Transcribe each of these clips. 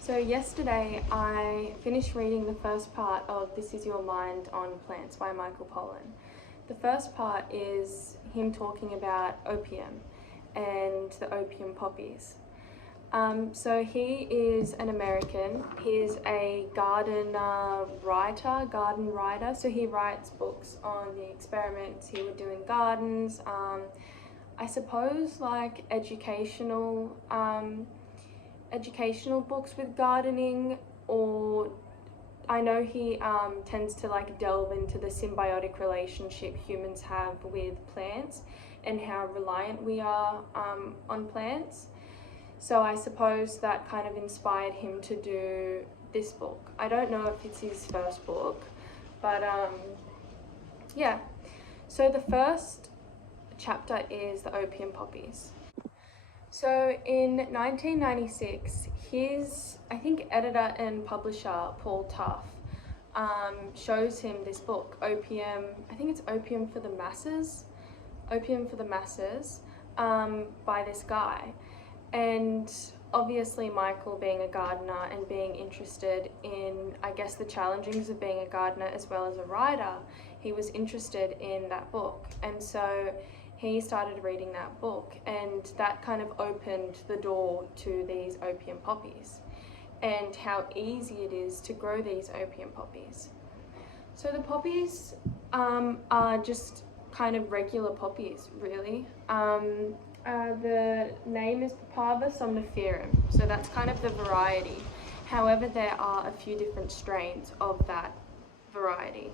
So yesterday I finished reading the first part of This Is Your Mind on Plants by Michael Pollan. The first part is him talking about opium and the opium poppies. So he is an American. He's a garden writer. So he writes books on the experiments he would do in gardens. I suppose like educational books with gardening, or I know he tends to like delve into the symbiotic relationship humans have with plants and how reliant we are on plants. So I suppose that kind of inspired him to do this book. I don't know if it's his first book, but yeah. So the first chapter is the opium poppies. So in 1996, his, I think, editor and publisher, Paul Tough, shows him this book, Opium, I think it's Opium for the Masses, by this guy. And obviously Michael, being a gardener and being interested in, I guess, the challengings of being a gardener as well as a writer, he was interested in that book. And so he started reading that book, and that kind of opened the door to these opium poppies and how easy it is to grow these opium poppies. So the poppies are just kind of regular poppies, really. The name is Papaver somniferum, so that's kind of the variety. However, there are a few different strains of that variety.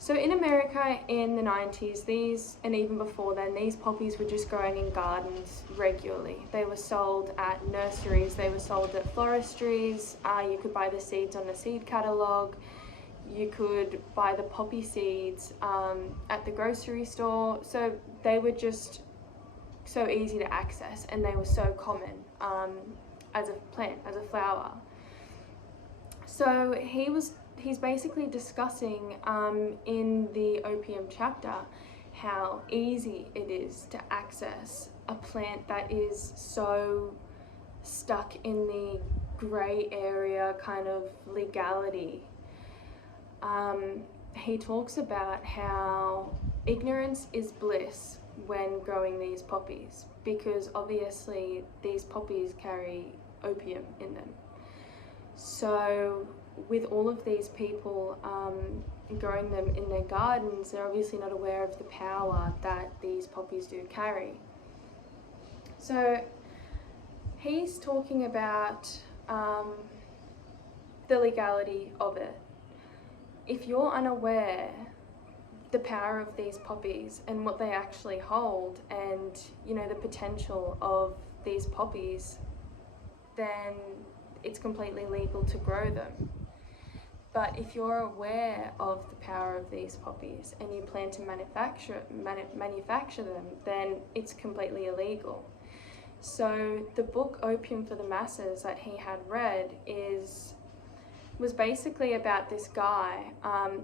So in America in the 90s, and even before then, these poppies were just growing in gardens regularly. They were sold at nurseries, they were sold at floristries, you could buy the seeds on the seed catalogue, you could buy the poppy seeds at the grocery store. So they were just so easy to access, and they were so common as a plant, as a flower. So he's basically discussing in the opium chapter how easy it is to access a plant that is so stuck in the grey area kind of legality. He talks about how ignorance is bliss when growing these poppies, because obviously these poppies carry opium in them. So with all of these people growing them in their gardens, they're obviously not aware of the power that these poppies do carry. So he's talking about the legality of it. If you're unaware the power of these poppies and what they actually hold, and the potential of these poppies, then it's completely legal to grow them. But if you're aware of the power of these poppies and you plan to manufacture them, then it's completely illegal. So the book Opium for the Masses that he had read was basically about this guy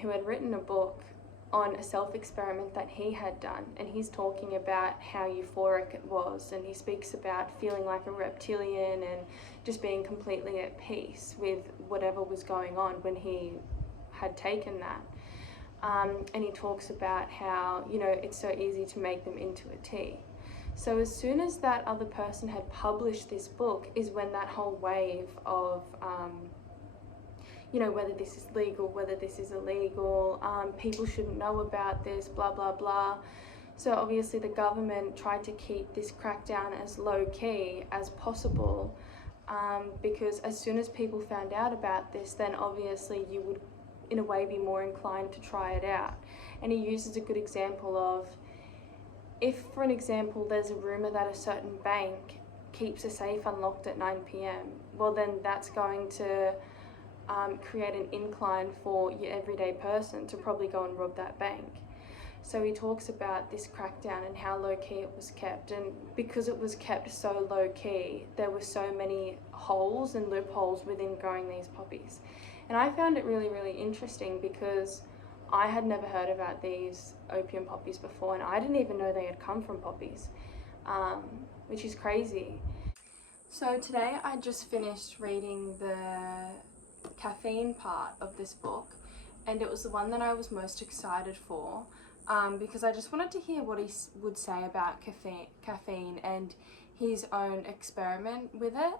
who had written a book on a self-experiment that he had done, and he's talking about how euphoric it was, and he speaks about feeling like a reptilian and just being completely at peace with whatever was going on when he had taken that. And he talks about how it's so easy to make them into a tea. So as soon as that other person had published this book is when that whole wave of whether this is legal, whether this is illegal, people shouldn't know about this, blah, blah, blah. So obviously the government tried to keep this crackdown as low-key as possible, because as soon as people found out about this, then obviously you would, in a way, be more inclined to try it out. And he uses a good example of, if, for an example, there's a rumour that a certain bank keeps a safe unlocked at 9 p.m, well then that's going to create an incline for your everyday person to probably go and rob that bank. So he talks about this crackdown and how low-key it was kept, and because it was kept so low-key, there were so many holes and loopholes within growing these poppies. And I found it really, really interesting, because I had never heard about these opium poppies before, and I didn't even know they had come from poppies, which is crazy. So today I just finished reading the caffeine part of this book, and it was the one that I was most excited for, because I just wanted to hear what he would say about caffeine and his own experiment with it.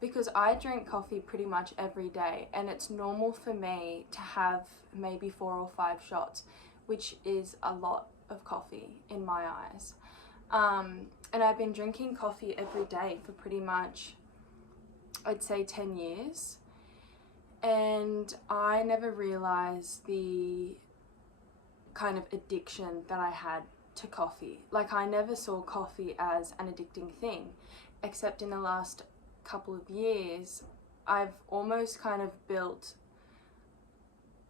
Because I drink coffee pretty much every day, and it's normal for me to have maybe 4 or 5 shots, which is a lot of coffee in my eyes. And I've been drinking coffee every day for pretty much, I'd say, 10 years. And I never realized the kind of addiction that I had to coffee. Like, I never saw coffee as an addicting thing, except in the last couple of years, I've almost kind of built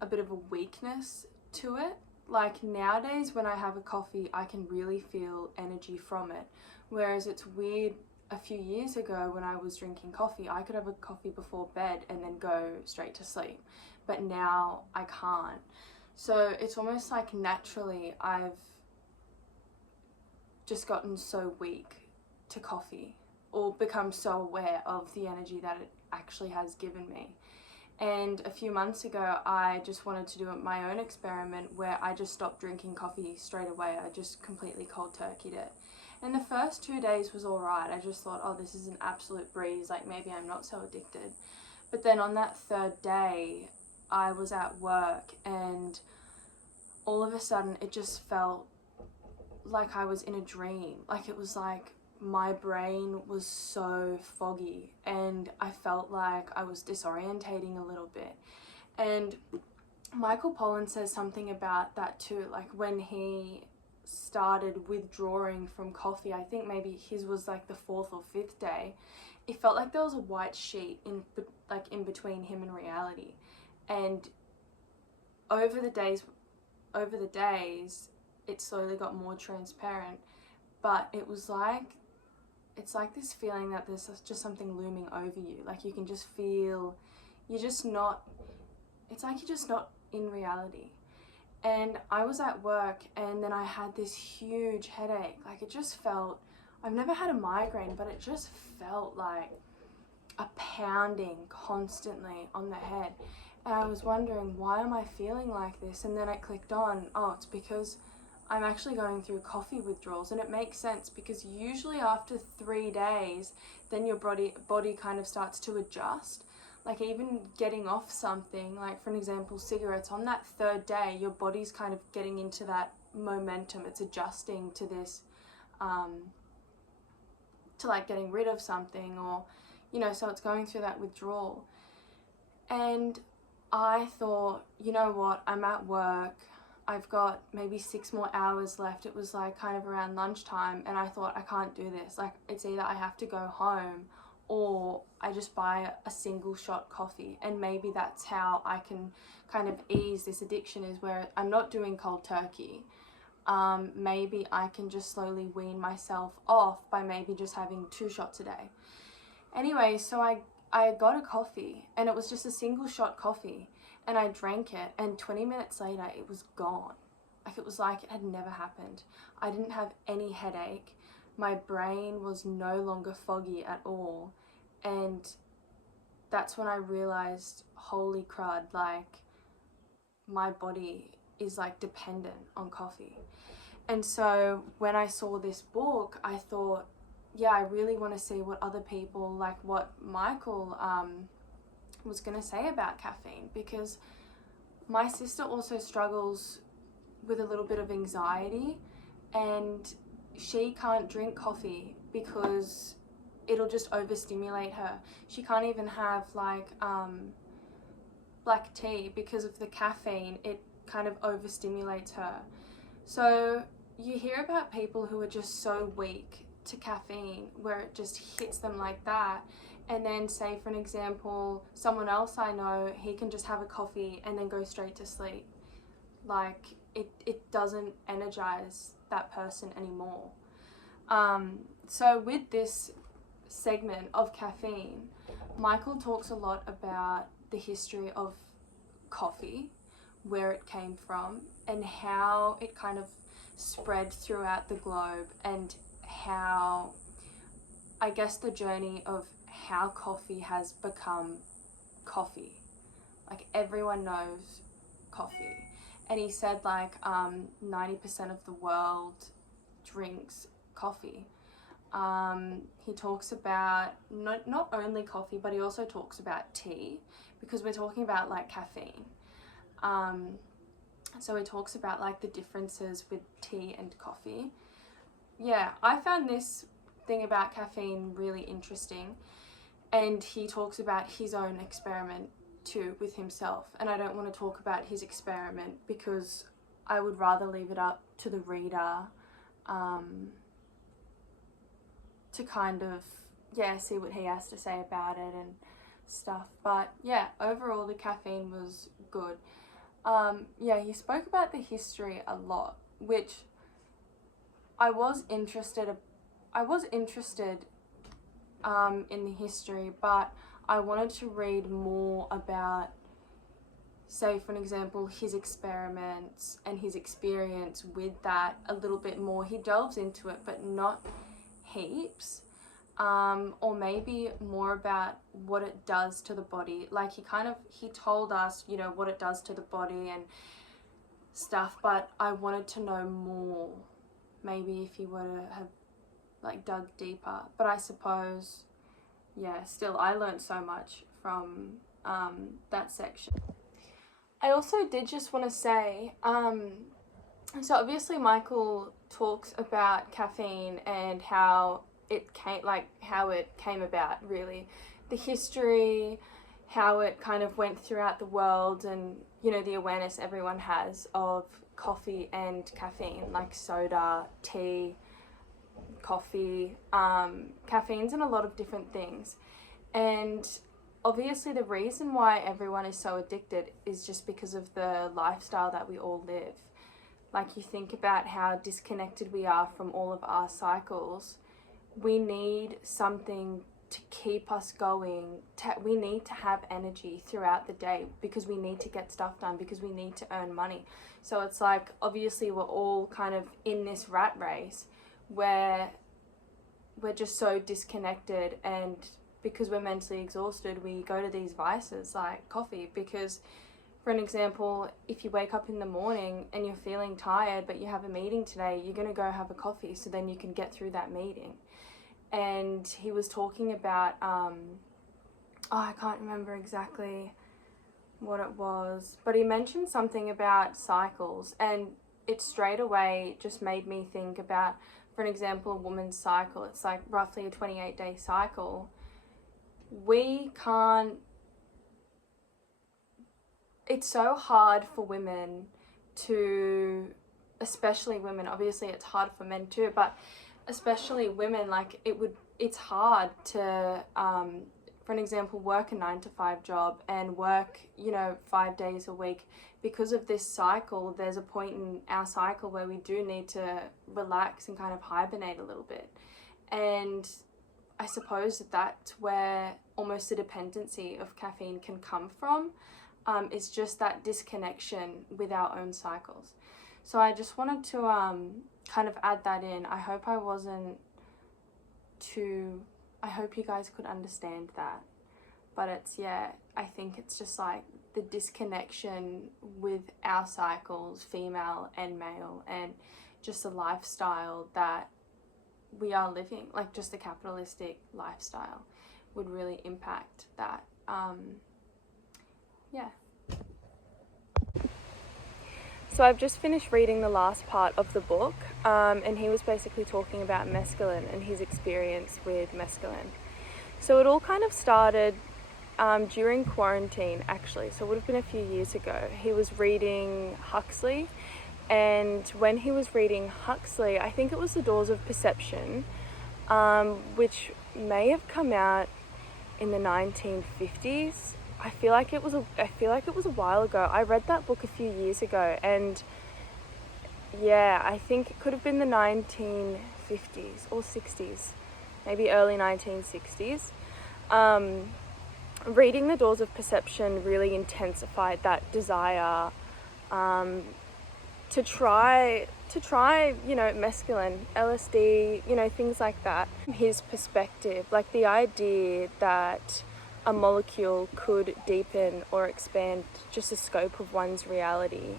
a bit of a weakness to it. Like, nowadays when I have a coffee, I can really feel energy from it. Whereas it's weird, a few years ago when I was drinking coffee, I could have a coffee before bed and then go straight to sleep. But now I can't. So it's almost like naturally I've just gotten so weak to coffee, or become so aware of the energy that it actually has given me. And a few months ago, I just wanted to do my own experiment where I just stopped drinking coffee straight away. I just completely cold turkeyed it. And the first 2 days was all right. I just thought, oh, this is an absolute breeze. Like, maybe I'm not so addicted. But then on that third day, I was at work, and all of a sudden it just felt like I was in a dream. Like, it was like my brain was so foggy, and I felt like I was disorientating a little bit. And Michael Pollan says something about that too. Like, when he started withdrawing from coffee, I think maybe his was like the 4th or 5th day, it felt like there was a white sheet in between him and reality. And over the days it slowly got more transparent, but it's like this feeling that there's just something looming over you. Like, you can just feel it's like you're just not in reality. And I was at work, and then I had this huge headache. Like, it just felt, I've never had a migraine, but it just felt like a pounding constantly on the head. And I was wondering, why am I feeling like this? And then it clicked on, oh, it's because I'm actually going through coffee withdrawals. And it makes sense, because usually after 3 days, then your body kind of starts to adjust. Like, even getting off something, like for an example, cigarettes, on that 3rd day, your body's kind of getting into that momentum. It's adjusting to this, to like getting rid of something, or, so it's going through that withdrawal. And I thought, you know what, I'm at work, I've got maybe 6 more hours left. It was like kind of around lunchtime, and I thought, I can't do this. Like, it's either I have to go home or I just buy a single shot coffee, and maybe that's how I can kind of ease this addiction, is where I'm not doing cold turkey. Maybe I can just slowly wean myself off by maybe just having 2 shots a day. Anyway, so I got a coffee, and it was just a single shot coffee, and I drank it, and 20 minutes later it was gone. Like, it was like it had never happened. I didn't have any headache. My brain was no longer foggy at all. And that's when I realized, holy crud, like, my body is like dependent on coffee. And so when I saw this book, I thought, yeah, I really want to see what other people, like what Michael was going to say about caffeine, because my sister also struggles with a little bit of anxiety, and she can't drink coffee because it'll just overstimulate her. She can't even have like black tea because of the caffeine. It kind of overstimulates her. So you hear about people who are just so weak to caffeine, where it just hits them like that. And then, say for an example, someone else I know, he can just have a coffee and then go straight to sleep. Like, it doesn't energize that person anymore. So with this segment of caffeine, Michael talks a lot about the history of coffee, where it came from, and how it kind of spread throughout the globe, and how I guess, the journey of how coffee has become coffee. Like, everyone knows coffee. And he said, like, 90% of the world drinks coffee. He talks about not only coffee, but he also talks about tea, because we're talking about, like, caffeine. So he talks about, like, the differences with tea and coffee. Yeah, I found this thing about caffeine really interesting, and he talks about his own experiment too with himself, and I don't want to talk about his experiment because I would rather leave it up to the reader to kind of, yeah, see what he has to say about it and stuff. But yeah, overall the caffeine was good. Yeah, he spoke about the history a lot, which I was interested in the history, but I wanted to read more about, say, for an example, his experiments and his experience with that a little bit more. He delves into it, but not heaps. Or maybe more about what it does to the body. Like, he told us, you know, what it does to the body and stuff, but I wanted to know more, maybe if he were to have, like, dug deeper. But I suppose, yeah, still, I learned so much from that section. I also did just want to say, so obviously Michael talks about caffeine and how it came about, really, the history, how it kind of went throughout the world, and, you know, the awareness everyone has of coffee and caffeine, like soda, tea, coffee, caffeine's in a lot of different things. And obviously the reason why everyone is so addicted is just because of the lifestyle that we all live. Like, you think about how disconnected we are from all of our cycles. We need something to keep us going. We need to have energy throughout the day because we need to get stuff done, because we need to earn money. So it's like, obviously we're all kind of in this rat race where we're just so disconnected, and because we're mentally exhausted, we go to these vices like coffee. Because, for an example, if you wake up in the morning and you're feeling tired but you have a meeting today, you're going to go have a coffee so then you can get through that meeting. And he was talking about, I can't remember exactly what it was, but he mentioned something about cycles, and it straight away just made me think about, for an example, a woman's cycle. It's like roughly a 28-day cycle. It's so hard for women to, especially women, obviously it's hard for men too, but especially women, like, it's hard to, for an example, work a 9-to-5 job and work, you know, 5 days a week. Because of this cycle, there's a point in our cycle where we do need to relax and kind of hibernate a little bit. And I suppose that's where almost the dependency of caffeine can come from. It's just that disconnection with our own cycles. So I just wanted to kind of add that in. I hope you guys could understand that. But it's, yeah, I think it's just like the disconnection with our cycles, female and male, and just the lifestyle that we are living, like just the capitalistic lifestyle, would really impact that. Yeah. So I've just finished reading the last part of the book, and he was basically talking about mescaline and his experience with mescaline. So it all kind of started during quarantine, actually, so it would have been a few years ago. He was reading Huxley, and when he was reading Huxley, I think it was The Doors of Perception, which may have come out in the 1950s. I feel like it was a while ago. I read that book a few years ago, and yeah, I think it could have been the 1950s or 60s, maybe early 1960s. Reading The Doors of Perception really intensified that desire to try to try, you know, mescaline, LSD, you know, things like that. His perspective, like the idea that a molecule could deepen or expand just the scope of one's reality,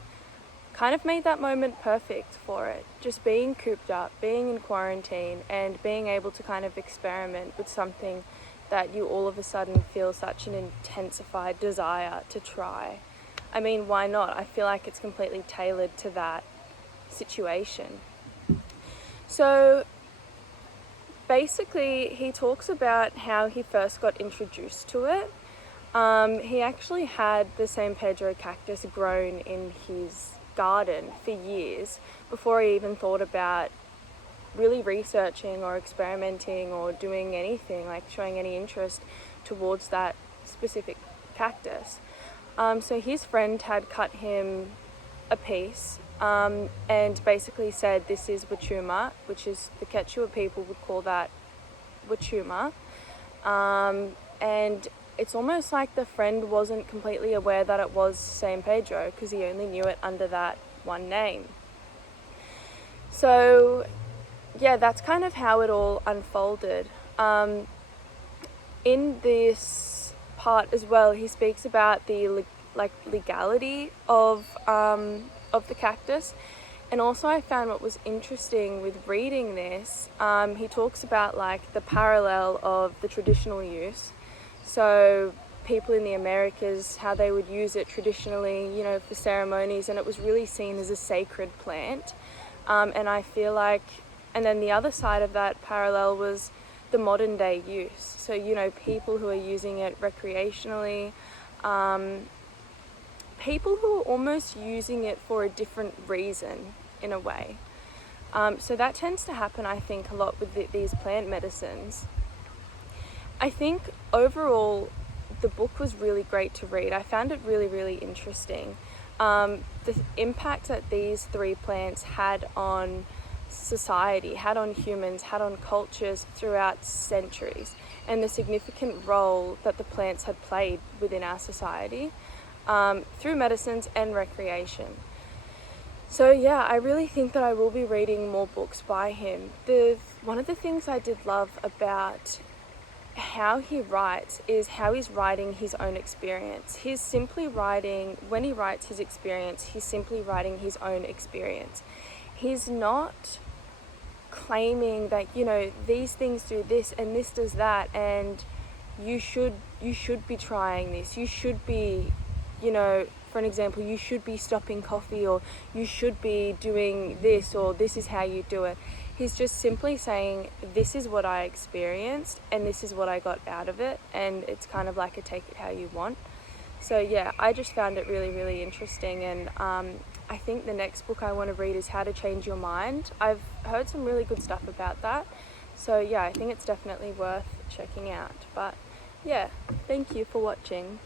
kind of made that moment perfect for it. Just being cooped up, being in quarantine, and being able to kind of experiment with something that you all of a sudden feel such an intensified desire to try. I mean, why not? I feel like it's completely tailored to that situation. So basically, he talks about how he first got introduced to it. He actually had the San Pedro cactus grown in his garden for years before he even thought about really researching or experimenting or doing anything, like showing any interest towards that specific cactus. So his friend had cut him a piece and basically said, this is wachuma, which is the Quechua people would call that wachuma. And it's almost like the friend wasn't completely aware that it was San Pedro because he only knew it under that one name. So yeah, that's kind of how it all unfolded. In this part as well, he speaks about the legality of the cactus, and also I found what was interesting with reading this. He talks about like the parallel of the traditional use. So people in the Americas, how they would use it traditionally, you know, for ceremonies, and it was really seen as a sacred plant. And I feel like, and then the other side of that parallel was the modern day use. So, you know, people who are using it recreationally, people who are almost using it for a different reason in a way. So that tends to happen, I think, a lot with these plant medicines. I think overall the book was really great to read. I found it really, really interesting. The impact that these three plants had on society, had on humans, had on cultures throughout centuries, and the significant role that the plants had played within our society through medicines and recreation. So yeah, I really think that I will be reading more books by him. One of the things I did love about how he writes is how he's writing his own experience. He's simply writing, when he writes his experience, he's simply writing his own experience. He's not claiming that, you know, these things do this and this does that, and you should be trying this. You should be, you know, for an example, you should be stopping coffee, or you should be doing this, or this is how you do it. He's just simply saying, this is what I experienced and this is what I got out of it, and it's kind of like a take it how you want. So yeah, I just found it really, really interesting, and I think the next book I want to read is How to Change Your Mind. I've heard some really good stuff about that, so yeah, I think it's definitely worth checking out. But yeah, thank you for watching.